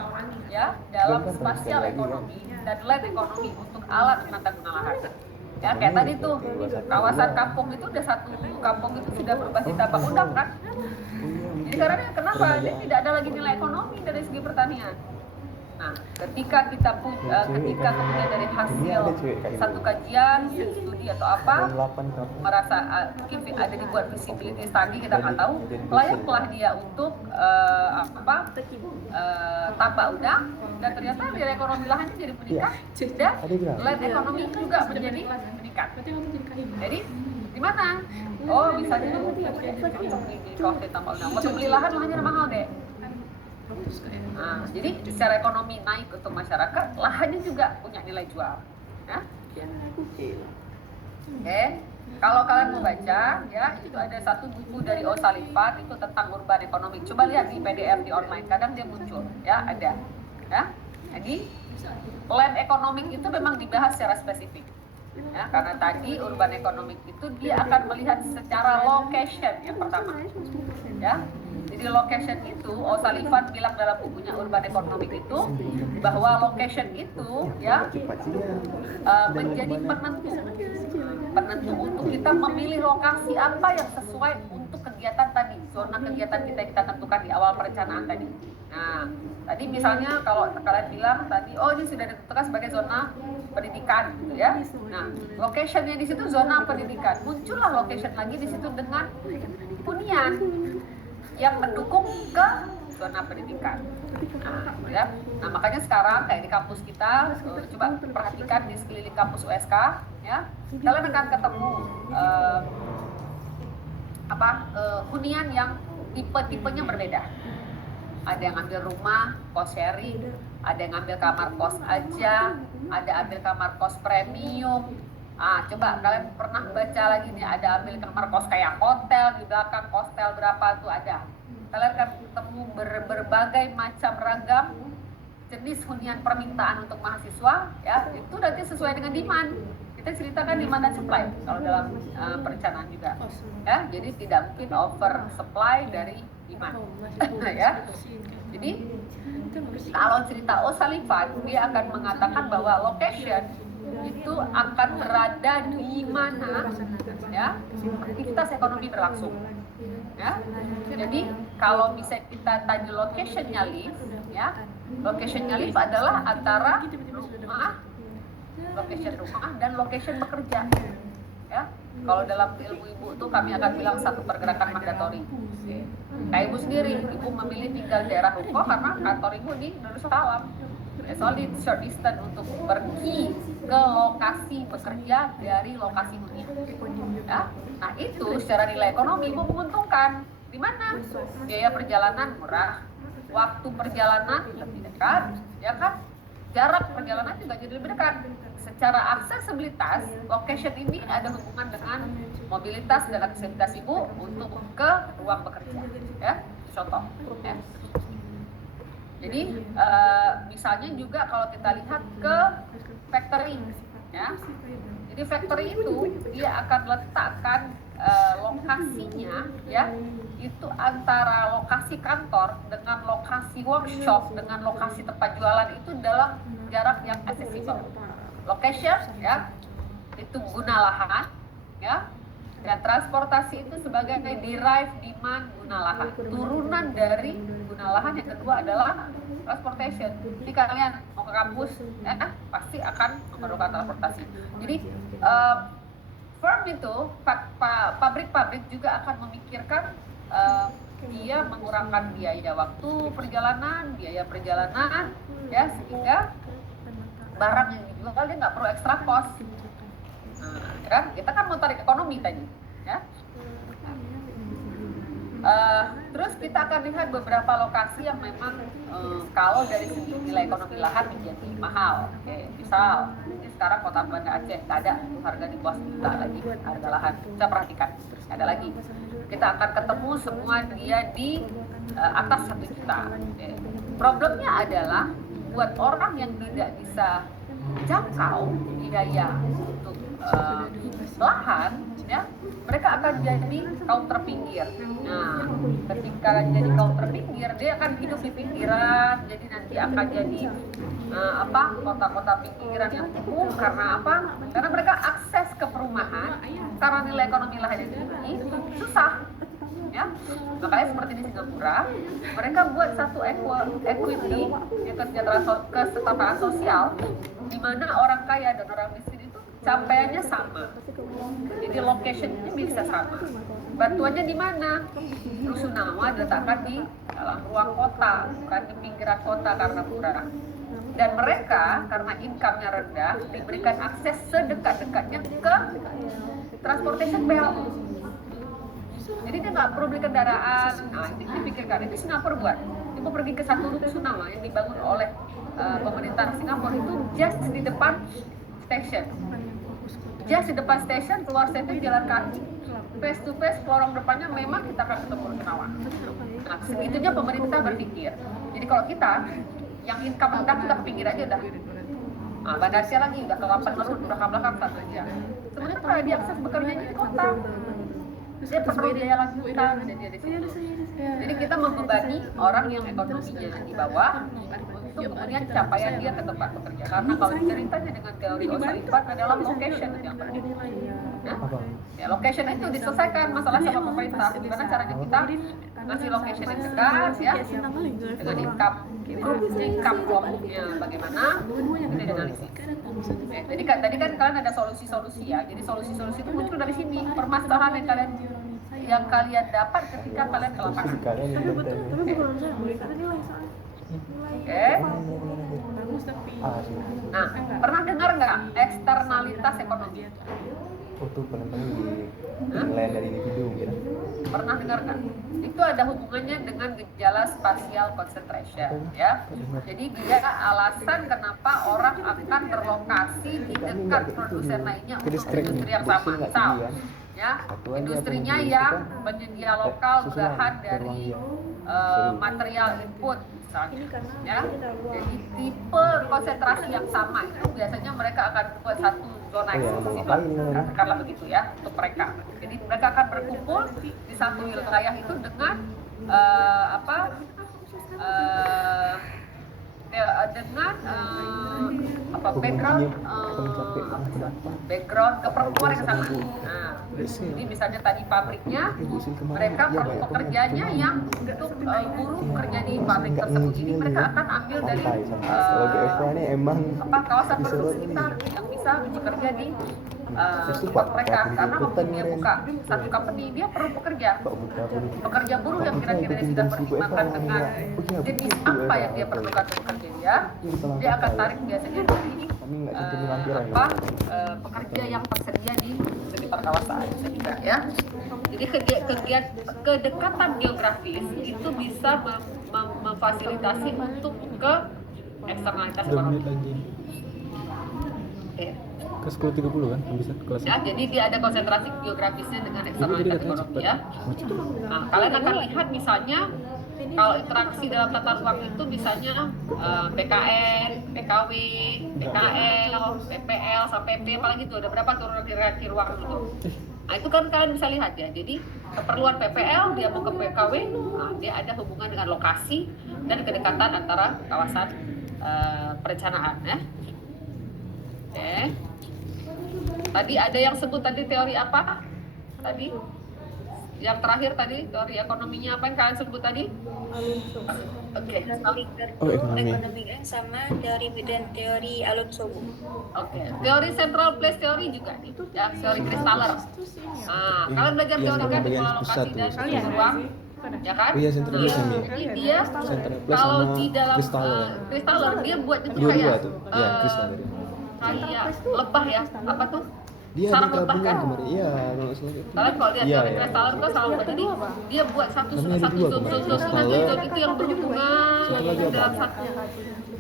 ya dalam spasial ekonomi dan land ekonomi untuk alat menata guna lahan. Ya kayak tadi tuh kawasan kampung itu udah satu kampung itu sudah berbasis tapak undang kan. Jadi karena kenapa dia tidak ada lagi nilai ekonomi dari segi pertanian. Nah, ketika ketika kemudian dari hasil satu kajian, studi atau apa merasa mungkin ada dibuat visibility study, kita nggak tahu, layaklah dia untuk tapak udang, dan ternyata nilai ekonomi lahannya jadi meningkat dan land ekonomi juga menjadi meningkat. Jadi di mana? Oh, misalnya di kawasan tapak udang, waktu beli lahannya mahal deh. Nah, jadi secara ekonomi naik untuk masyarakat, lahannya juga punya nilai jual. Ya? Oke, kalau kalian mau baca, ya itu ada satu buku dari O'Sullivan itu tentang urban economic. Coba lihat di PDF di online, kadang dia muncul, ya ada. Ya, jadi land economic itu memang dibahas secara spesifik. Ya, karena tadi urban economic itu dia akan melihat secara location yang pertama. Ya. Jadi location itu, O'Sullivan bilang dalam bukunya Urban Economic itu bahwa location itu ya menjadi penentu untuk kita memilih lokasi apa yang sesuai untuk kegiatan tadi, zona kegiatan kita tentukan di awal perencanaan tadi. Nah, tadi misalnya kalau kalian bilang tadi, oh ini sudah ditentukan sebagai zona pendidikan, gitu ya. Nah, locationnya di situ zona pendidikan, muncullah location lagi di situ dengan hunian yang mendukung ke zona pendidikan. Nah, ya. Nah, makanya sekarang kayak di kampus kita, coba perhatikan di sekeliling kampus USK, ya, kalian akan ketemu hunian yang tipe-tipenya berbeda. Ada yang ambil rumah kos sharing, ada yang ambil kamar kos aja, ada ambil kamar kos premium. Coba kalian pernah baca lagi nih, ada ambil kamar kos kayak hotel, di belakang hostel berapa tuh ada. Kalian akan ketemu berbagai macam ragam jenis hunian permintaan untuk mahasiswa, ya itu nanti sesuai dengan demand. Kita ceritakan demand dan supply kalau dalam perencanaan juga, ya jadi tidak mungkin over supply dari demand, ya. Jadi kalau cerita O'Sullivan dia akan mengatakan bahwa location itu akan berada di mana ya aktivitas ekonomi berlangsung, ya. Jadi kalau bisa kita tanya locationnya live, ya locationnya live adalah antara location rumah dan location bekerja, ya. Kalau dalam ilmu ibu tuh kami akan bilang satu pergerakan mandatori. Kayak ibu sendiri, ibu memilih tinggal di daerah Ruko karena kantor ibu di Darussalam. Solid short distance untuk pergi ke lokasi bekerja dari lokasi hunian. Ya? Nah itu secara nilai ekonomi menguntungkan. Di mana? Biaya perjalanan murah, waktu perjalanan lebih dekat, ya kan? Jarak perjalanan juga jadi lebih dekat. Secara aksesibilitas, location ini ada hubungan dengan mobilitas dan aksesibilitas ibu untuk ke ruang bekerja. Ya, contoh. Ya. Jadi misalnya juga kalau kita lihat ke factory, ya. Jadi factory itu dia akan letakkan lokasinya, ya, itu antara lokasi kantor dengan lokasi workshop dengan lokasi tempat jualan itu dalam jarak yang aksesibel. Location, ya, itu guna lahan, ya. Dan transportasi itu sebagai derive demand guna lahan. Turunan dari guna lahan yang kedua adalah transportation. Jadi kalian mau ke kampus, pasti akan memerlukan transportasi. Jadi firm itu, pabrik-pabrik juga akan memikirkan dia mengurangkan biaya waktu perjalanan, biaya perjalanan, ya sehingga barang yang dijual dia nggak perlu ekstra cost. Kan kita kan mau tarik ekonomi tadi, ya. Terus kita akan lihat beberapa lokasi yang memang kalau dari segi nilai ekonomi lahan menjadi mahal. Oke, misal ini sekarang Kota Banda Aceh ada tuh harga di bawah juta lagi harga lahan. Kita perhatikan, ada lagi. Kita akan ketemu semua dia di atas 1 juta. Oke. Problemnya adalah buat orang yang tidak bisa jangkau biaya untuk lahan, ya, mereka akan jadi kaum terpinggir. Nah, ketika jadi kaum terpinggir, dia akan hidup di pinggiran, jadi nanti akan jadi kota-kota pinggiran yang kumuh. Karena apa? Karena mereka akses ke perumahan karena nilai ekonomi lahan yang tinggi susah. Ya, makanya seperti di Singapura, mereka buat satu equity, kesetaraan sosial, di mana orang kaya dan orang miskin itu capaiannya sama. Jadi location-nya bisa sama. Bantuannya di mana? Rusunawa diletakkan di dalam ruang kota, bukan di pinggiran kota karena murah. Dan mereka karena income-nya rendah diberikan akses sedekat-dekatnya ke transportation belt. Jadi dia nggak perlu beli kendaraan. Nah, ini dipikirkan. Ini Singapura buat. Dia mau pergi ke satu rusunawa yang dibangun oleh pemerintah Singapura itu just di depan station. Just di depan station, keluar station jalan kaki. Face to face, lorong depannya memang kita akan ketemu rusunawa. Nah, segitunya pemerintah berpikir. Jadi kalau kita yang income rendah kita ke pinggir aja udah. Nah, Banda Aceh lagi udah ke Lapan Merun, udah ke belakang satu aja. Sebenarnya kalau diakses bekerja di kota, dia perlu biaya lanjutan dan dia di situ. Jadi kita membebani orang yang ekonominya di bawah untuk kemudian capaian dia ke tempat bekerja. Karena kalau ceritanya dengan teori O'Sullivan adalah location yang penting. Ya, location itu diselesaikan masalah sama pemerintah. Gimana caranya kita ngasih location yang dekat, ya, dengan income kelompoknya bagaimana, itu dianalisis. Jadi tadi kan kalian ada solusi-solusi, ya. Jadi solusi-solusi itu muncul dari sini. Permasalahan yang kalian dapat ketika kalian ke lapangan. Oke. Nah, pernah dengar nggak eksternalitas ekonomi? Itu paling-paling di penilaian dari individu gitu. Pernah dengar nggak? Itu ada hubungannya dengan gejala spatial concentration, ya. Jadi dia alasan kenapa orang akan berlokasi di dekat produsen lainnya untuk industri yang sama. Misal, ya, industrinya yang penyedia lokal bahan dari material input, misalnya, ya. Jadi tipe konsentrasi yang sama itu biasanya mereka akan buat satu zona eksklusif, katakanlah begitu, ya, untuk mereka. Jadi mereka akan berkumpul di satu wilayah itu dengan background keperluan yang sama. Nah, jadi misalnya tadi pabriknya, mereka perlu pekerjanya yang untuk buruh bekerja di pabrik tersebut. Jadi mereka akan ambil dari kawasan penduduk sekitar yang bisa bekerja di tempat mereka. Karena waktu dia buka satu company, dia perlu pekerja buruh yang kira-kira dia sudah pertimbangkan dengan jenis apa yang dia perlukan untuk bekerja dia akan tarik biasanya dari pekerja yang tersedia di sekitar kawasan juga, ya. Jadi kedekatan geografis itu bisa memfasilitasi untuk ke eksternalitas ekonomi. Oke. Ke 10.30 kan bisa kelas. Ya, jadi dia ada konsentrasi geografisnya dengan eksternalitas ekonomi, ya. Nah, kalian akan lihat misalnya kalau interaksi dalam tata ruang itu misalnya PKN, PKW, PKL, PPL, sampai P, apalagi itu ada berapa turun hierarki ruang itu. Nah, itu kan kalian bisa lihat, ya. Jadi keperluan PPL dia mau ke PKW, nah, dia ada hubungan dengan lokasi dan kedekatan antara kawasan perencanaan, ya. Oke. Tadi ada yang sebut tadi teori apa? Tadi yang terakhir tadi teori ekonominya apa yang kalian sebut tadi? Oke. Ekonomi sama teori Alonso. Oke. Teori central place teori juga nih, ya, teori Kristaller. Nah, kalian belajar teori kan di pola lokasi dan ruang, ya kan? Iya, central place ini. Jadi dia kalau di dalam Kristaller dia buat itu kayak tuh. Iya, Kristaller. kayak lebah, ya, apa tuh? Dia secara ada mutlak gabungan kan? kemarin. Iya, kalau nggak salah itu. Kalian kalau lihat Iya, teori iya. Crestaller itu selalu jadi dia buat satu Namanya ada satu dua zone kemarin. zone Crestaller. itu yang berhubungan Satu lagi apa? dalam satu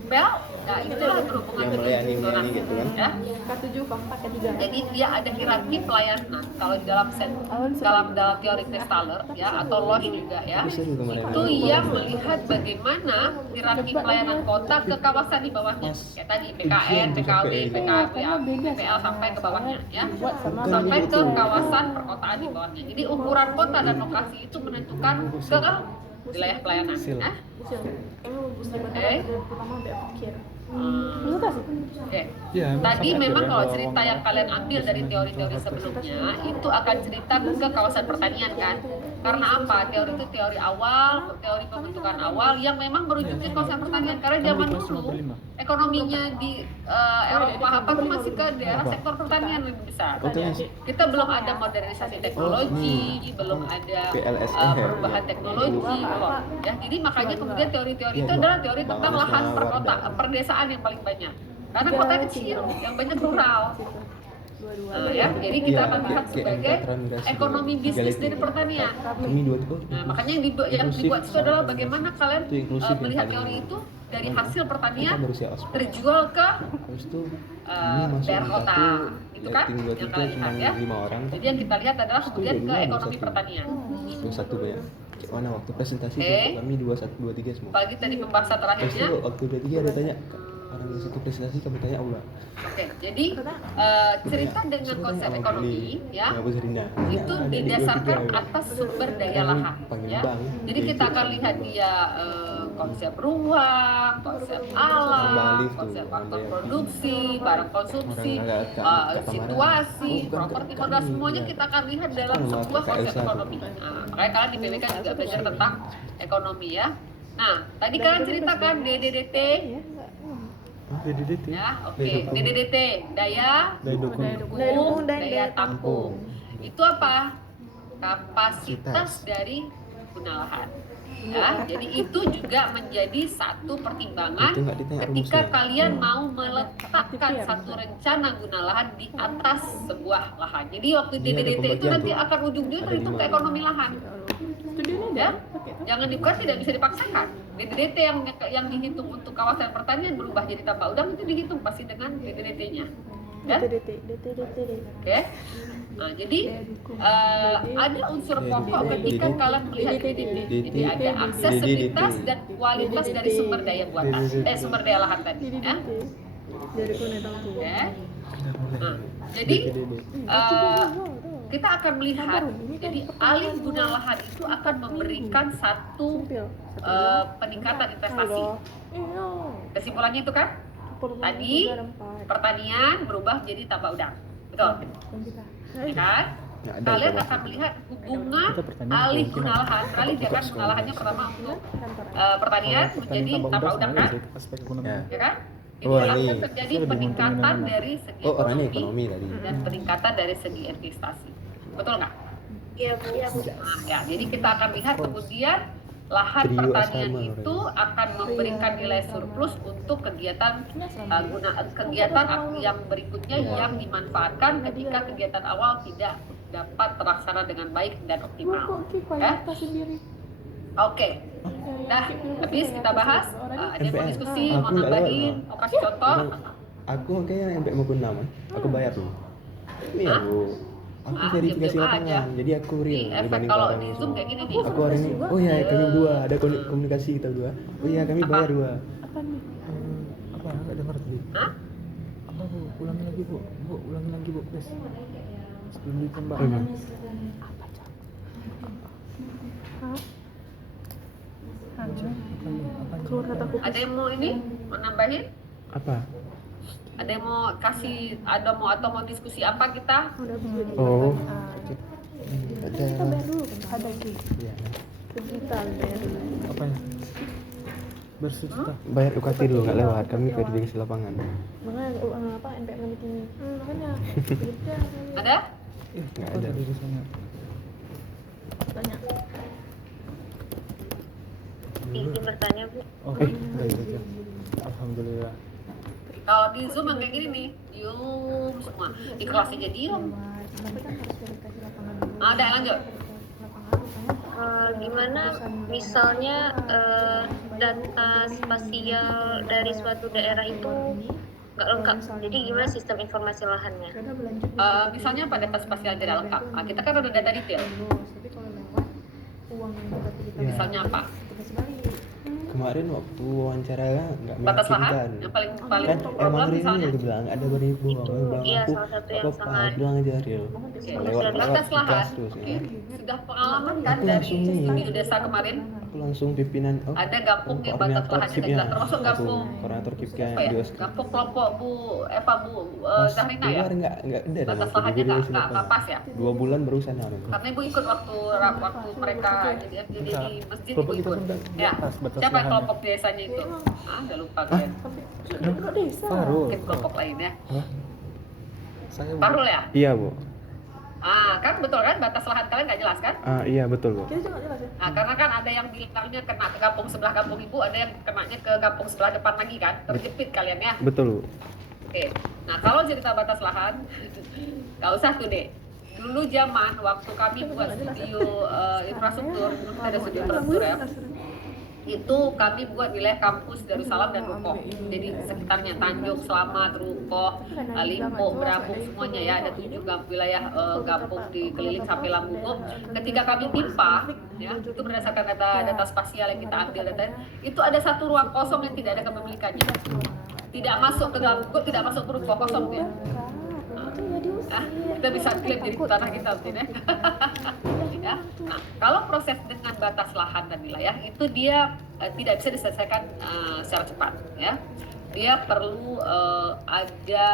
bel. Nah, itulah berhubungan Yang dengan melayani zonasi, gitu kan. ya. K7 keempat ketiga. Jadi dia ada hierarki pelayanan. Kalau di dalam dalam teori Crestaller ya atau Losch juga ya. Itu seru kemarin. Itu yang melihat bagaimana hierarki pelayanan kota ke kawasan di bawahnya. Kayak tadi PKN, PKW, PKWA, PPL sampai ke bawahnya ya. Sampai ke kawasan perkotaan di bawahnya. Jadi ukuran kota dan lokasi itu menentukan ke wilayah pelayanan. Ya. Oke. Oke. Ya, Tadi sama memang aja, kalau ya, cerita yang kalian ambil dari teori-teori sebelumnya itu akan cerita ke kawasan pertanian kan? Karena apa? Teori itu teori awal, teori pembentukan awal yang memang merujuk ke kawasan pertanian. Karena zaman dulu ekonominya di Eropa apa tuh masih ke daerah sektor pertanian lebih besar. Kita belum ada modernisasi teknologi, belum ada perubahan teknologi, belum. Ya, jadi makanya kemudian teori-teori itu adalah teori tentang lahan perdesaan yang paling banyak. Karena kota kecil, yang banyak rural. Ya, jadi kita akan lihat sebagai ekonomi bisnis dari pertanian. Kami dua itu. Nah, makanya yang dibuat itu adalah bagaimana kalian melihat teori itu dari hasil pertanian terjual ke Habis itu daerah kota, itu kan tim dua yang itu kalian cuma lihat ya. 5 orang. Jadi yang kita lihat adalah kemudian ke ekonomi satu. pertanian. Satu banyak. Kayak mana waktu presentasi Oke. itu kami 21 23 semua. Apalagi tadi pembahasan Terus terakhirnya. itu waktu 23 ada tanya orang yang satu presentasi kami tanya Allah. Oke, jadi cerita dengan konsep ekonomi ya Bu Zerina. itu didasarkan atas sumber daya lahan ya. Jadi kita akan lihat dia konsep ruang, konsep alam, konsep faktor produksi, barang konsumsi, situasi, properti modal semuanya kita akan lihat dalam sebuah konsep ekonomi. Nah, makanya kalian di PWK juga belajar tentang ekonomi ya. Nah, tadi kalian ceritakan DDDT DDDT. ya, oke. DDDT, daya dukung, daya tampung. Itu apa? Kapasitas dari guna lahan. Ya, jadi itu juga menjadi satu pertimbangan Itu nggak ditanya ketika rumusnya. kalian mau meletakkan satu rencana guna lahan di atas sebuah lahan. Jadi waktu Ini ada DDDT itu pembagian nanti tuh. akan ujung-ujungnya Ada terhitung ke 5. ekonomi lahan. Ya, jangan bukan tidak bisa dipaksakan. DDDT yang dihitung untuk kawasan pertanian berubah jadi tambah udang itu dihitung pasti dengan DDDT-nya. Ya? Oke. Nah, jadi ada unsur pokok ketika kalian melihat DDT. Jadi ada aksesibilitas dan kualitas dari sumber daya buatan, sumber daya lahan tadi. Ya. Oke. Nah, jadi kita akan melihat, jadi alih guna lahan itu akan memberikan satu peningkatan investasi. Kesimpulannya itu kan, tadi pertanian berubah menjadi tambah udang, betul? Ya kan? Kalian akan melihat hubungan alih guna lahan, jangan guna lahannya pertama untuk pertanian menjadi tambah udang kan? Aspek ekonomi. Ya kan? Oh, Ini ini. akan terjadi peningkatan dari segi Oh, orangnya ekonomi ekonomi tadi. dan peningkatan dari segi investasi. Betul nggak? Iya, Bu. Nah, ya, jadi kita akan lihat kemudian lahan Trio pertanian asrama itu akan memberikan nilai surplus untuk kegiatan kegiatan yang berikutnya yang dimanfaatkan ketika kegiatan awal tidak dapat terlaksana dengan baik dan optimal. Ya? Oke. Nah, habis kita bahas. Ada yang mau diskusi, mau Aku nggak nambahin, lewat, mau kasih contoh? Aku kayaknya sampai mau ke 6. Aku bayar tuh. Ini ya, Hah? Bu. Aku verifikasi diam-diam lapangan. aja. Jadi aku Ini real efek dibanding kalau orang di yang Zoom semua. kayak gini nih. Aku hari ini, oh ya kami berdua, ada komunikasi kita berdua. Oh iya kami Apa? bayar 2. Apa? Enggak dengar tadi. Hah? Apa, Bu? Ulangi lagi, Bu. Bu, ulangi lagi, Bu, please. Sebelum ditembak. Ada yang mau ini? Mau nambahin? Apa? Ada yang mau kasih, atau mau diskusi apa kita? Oh. Ada. Iya. Apa ya? Bersucita. Bayar UKT dulu nggak lewat. Kami verifikasi lapangan. Ada? Nggak ada. Di sana. Izin bertanya, Bu. Oke, baik aja. Alhamdulillah. Kalau di Zoom yang kayak gini nih, diem semua. Di kelas aja diem. Ada lanjut. Gimana misalnya data spasial dari suatu daerah itu nggak lengkap, jadi gimana sistem informasi lahannya? Misalnya pada data spasial tidak lengkap. Nah, kita kan ada data detail. Misalnya apa? Kemarin waktu wawancara nggak Batas lahan meyakinkan. yang paling Kan problem emang Rin misalnya. udah bilang ada beribu, bilang Iya, aku salah satu yang apa sangat- bilang aja Ril. Oke, Lewat batas lahan. tugas terus Oke. ya. Sudah pengalaman kan Aku dari langsung nih. studio desa kemarin? Aku langsung pimpinan Ada kampung yang batas koordinator lahannya KIP-nya. jelas, termasuk Aku kampung koordinator KIP-nya apa ya? di Oscar. Kampung kelompok Bu Eva Bu Pas Zahrina di ya? luar nggak ada Batas waktu lahannya jadi nggak pas ya? 2 bulan baru sana aku. Karena ibu ikut waktu mereka jadi FGD di masjid, ibu ikut. Ya, batas siapa lahannya. kelompok desanya itu? Udah lupa kan? Farul. Mungkin kelompok lain ya. Saya Parul ya? Iya bu. Kan betul kan batas lahan kalian nggak jelas kan? Iya betul bu. Karena kan ada yang bilangnya kena ke kampung sebelah kampung ibu, ada yang kenanya ke kampung sebelah depan lagi kan? Terjepit kalian ya? Betul bu. Oke, nah kalau cerita batas lahan, nggak usah tuh deh. Dulu zaman waktu kami buat studio infrastruktur, dulu kita ada studio infrastruktur ya, itu kami buat wilayah kampus Darussalam dan Rukoh. Jadi sekitarnya Tanjung, Selamat, Rukoh, Limpo, Brambung semuanya ya, ada 7 wilayah kampung dikeliling sampai Lambungko. Ketika kami timpa, ya itu berdasarkan data spasial yang kita ambil data, itu ada satu ruang kosong yang tidak ada kepemilikannya. Tidak masuk ke dalam, tidak masuk ke ruko kosong tuh ya. Kita bisa klaim jadi tanah kita mungkin ya. Ya. Nah, kalau proses dengan batas lahan dan wilayah itu dia tidak bisa diselesaikan secara cepat ya. Dia perlu ada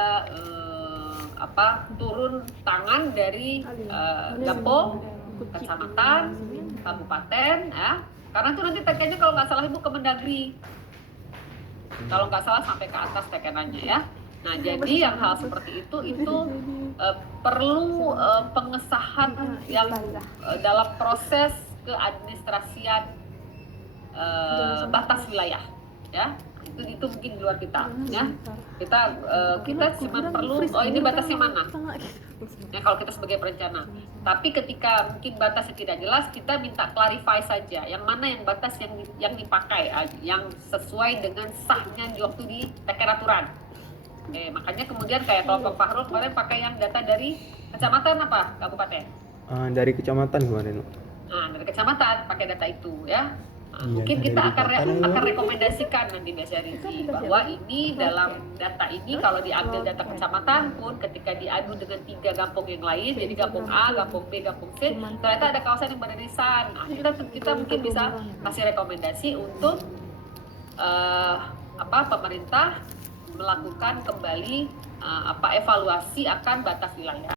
turun tangan dari Gampong, kecamatan, kabupaten ya. Karena itu nanti tekennya kalau nggak salah ibu ke Mendagri. Kalau nggak salah sampai ke atas tekenannya ya. Nah, jadi yang hal seperti itu perlu pengesahan yang dalam proses keadministrasian batas wilayah, ya. Itu mungkin di luar kita, ya. Kita cuma perlu, ini batasnya mana? Ya, kalau kita sebagai perencana. Tapi ketika mungkin batasnya tidak jelas, kita minta clarify saja, yang mana yang batas yang dipakai, yang sesuai dengan sahnya di waktu di teken aturan. Makanya kemudian kayak kelompok Fahrul kemarin pakai yang data dari kecamatan apa kabupaten? Dari kecamatan kemarin. Nah, dari kecamatan pakai data itu ya. Iya, Mungkin dari kita kecamatan akan ya. rekomendasikan nanti Mbak Syarifi bahwa ini dalam data ini kalau diambil data kecamatan pun ketika diadu dengan 3 kampung yang lain, jadi kampung A, kampung B, kampung C, ternyata ada kawasan yang berdirisan. Nah, kita mungkin bisa kasih rekomendasi untuk pemerintah melakukan kembali evaluasi akan batas wilayah.